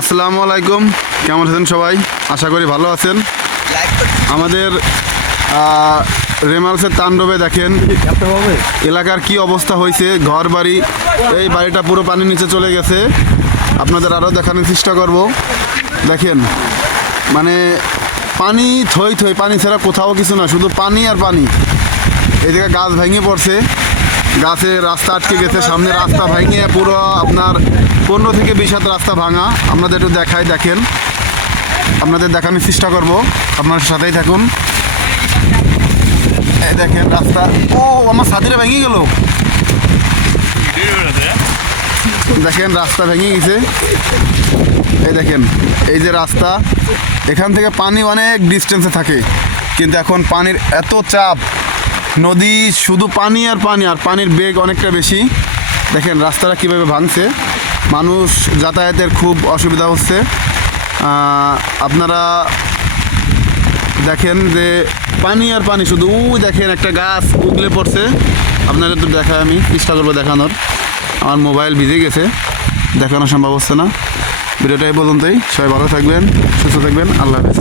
আসসালামু আলাইকুম। কেমন আছেন সবাই? আশা করি ভালো আছেন। আমাদের রেমালসের তাণ্ডবে দেখেন, এলাকার কি অবস্থা হয়েছে, ঘর বাড়ি, এই বাড়িটা পুরো পানির নিচে চলে গেছে। আপনাদের আরও দেখানোর চেষ্টা করব। দেখেন মানে পানি থই থই, পানি ছাড়া কোথাও কিছু না, শুধু পানি আর পানি। এই জায়গায় গাছ ভেঙে পড়ছে। গাছের রাস্তা আটকে গেছে, সামনে রাস্তা ভেঙে পুরো আপনার পনেরো থেকে বিশ হাত রাস্তা ভাঙা। আপনাদের একটু দেখাই, দেখেন। আপনাদের দেখানোর চেষ্টা করব। আপনার সাথেই থাকুন। দেখেন রাস্তা। ও, আমার সাথীরা ভেঙে গেল। দেখেন, রাস্তা ভেঙে গেছে। এই দেখেন, এই যে রাস্তা, এখান থেকে পানি অনেক ডিস্টেন্সে থাকে। কিন্তু এখন পানির এত চাপ। নদী শুধু পানি আর পানি, আর পানির বেগ অনেকটা বেশি। দেখেন রাস্তাটা কীভাবে ভাঙছে। মানুষ যাতায়াতের খুব অসুবিধা হচ্ছে। আপনারা দেখেন যে পানি আর পানি শুধু ওই দেখেন একটা গাছ উগলে পড়ছে। আপনাদের তো দেখায় আমি, চেষ্টা করব দেখানোর। আমার মোবাইল ভিজে গেছে, দেখানো সম্ভব হচ্ছে না। ভিডিওটা এই পর্যন্তই। সবাই ভালো থাকবেন, সুস্থ থাকবেন, আল্লাহ হাফেজ।